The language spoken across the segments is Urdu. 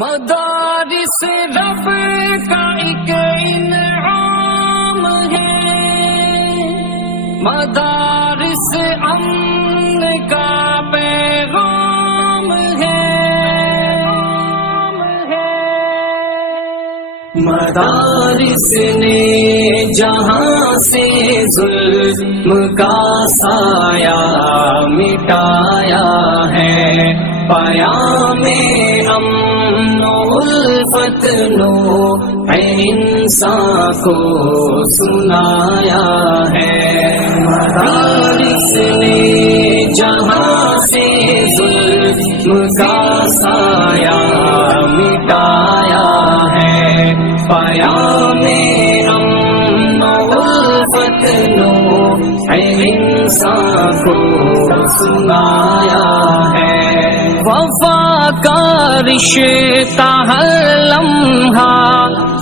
مدارس رب کا ایک انعام ہے، مدارس امن کا پیغام ہے، مدارس نے جہاں سے ظلم کا سایہ مٹایا ہے، پیام امن و الفت نور انسان کو سنایا ہے، مدارس نے جہاں سے ظلم کا سایہ مٹایا ہے، پیام امن و الفت نور انسان کو سنایا ہے، وفا کا رشتہ ہر لمحہ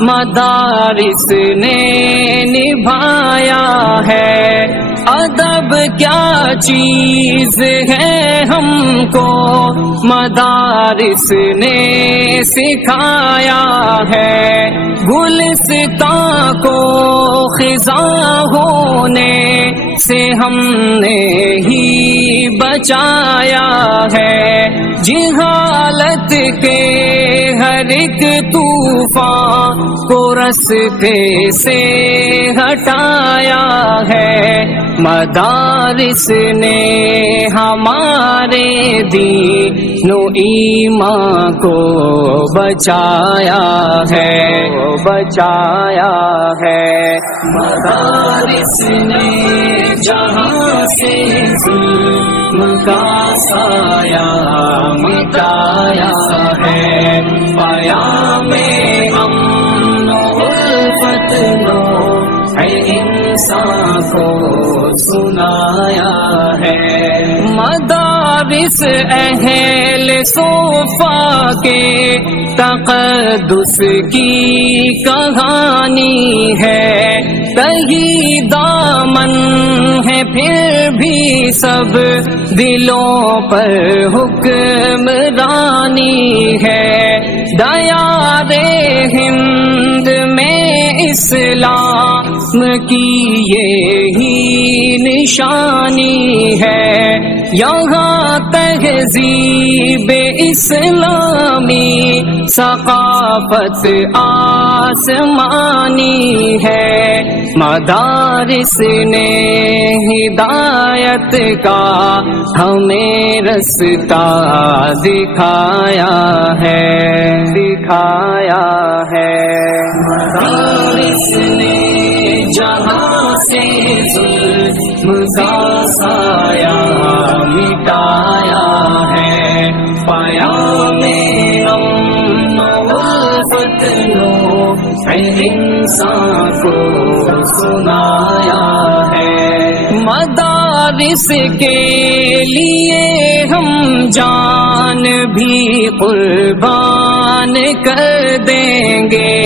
مدارس نے نبھایا ہے، ادب کیا چیز ہے ہم کو مدارس نے سکھایا ہے، گلستان کو خزاں ہونے سے ہم نے ہی بچایا ہے، جہالت کے ہر ایک طوفان کو رستے سے ہٹایا ہے، مدارس نے ہمارے دین و ایمان کو بچایا ہے، مدارس نے جہاں سے ظلم کا سایہ مٹایا ہے، پیام امن و الفت نور انسان کو سنایا ہے، مدارس اہل صوفہ کے تقدس کی کہانی ہے، کہیں دامن ہے پھر بھی سب دلوں پر حکمرانی ہے، دیار ہند میں اسلام کی یہی نشانی ہے، یہاں تہذیب اسلامی ثقافت آسمانی ہے، مدارس نے ہدایت کا ہمیں رستہ دکھایا ہے، مدارس نے جہاں سے ظلم کا سایہ مٹایا ہے، پیام امن و الفت نور انسان کو سنایا ہے، مدارس کے لیے ہم جان بھی قربان کر دیں گے،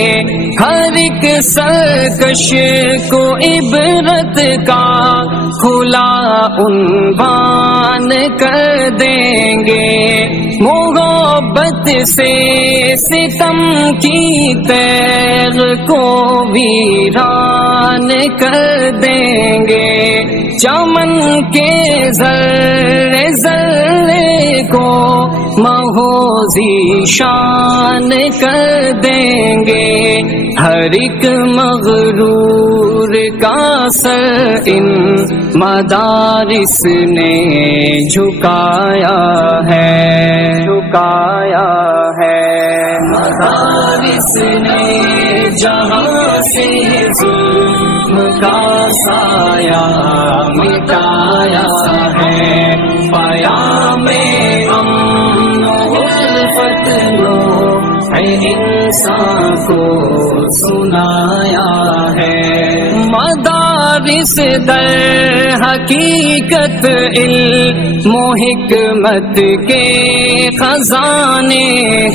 ہر ایک سرکش کو عبرت کا کھلا عنوان کر دیں گے، محبت سے ستم کی تیغ کو ویران کر دیں گے، چمن کے ذرے ذرے کو مہوزی شان کر دیں گے، ہر ایک مغرور کا سر ان مدارس نے جھکایا ہے، مدارس نے جہاں سے ظلم کا سایہ مٹایا ہے، پیام امن و الفت نور انسان کو سنایا ہے، مدارس در حقیقت علم و حکمت کے خزانے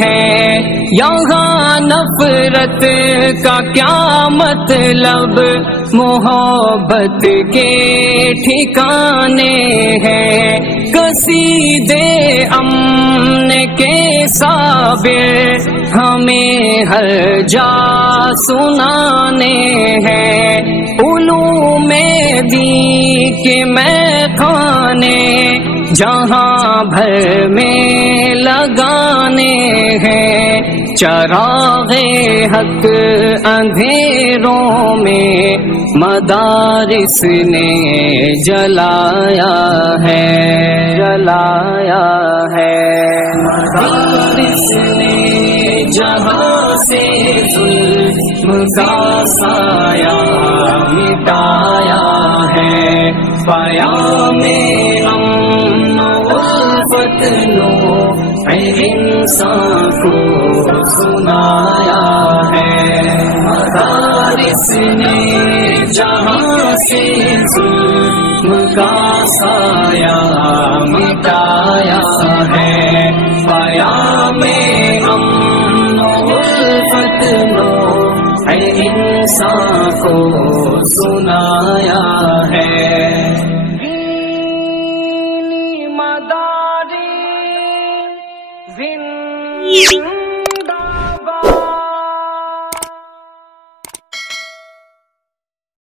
ہیں، یہاں نفرت کا کیا مطلب، محبت کے ٹھکانے ہیں، قصیدے امن کے صابر ہمیں ہر جا سنانے ہیں، علوم دین کے میخانے جہاں بھر میں لگانے ہیں، چراغ حق اندھیروں میں مدارس نے جلایا ہے، جلایا ہے، مدارس نے جہاں سے ظلم کا سایہ مٹایا ہے، پیام امن الفت نو انسان کو سنایا ہے، مدارس نے جہاں سے ظلم کا سایہ مٹایا ہے، پیام امن الفت نو انسان کو سنایا ہے۔ مدارس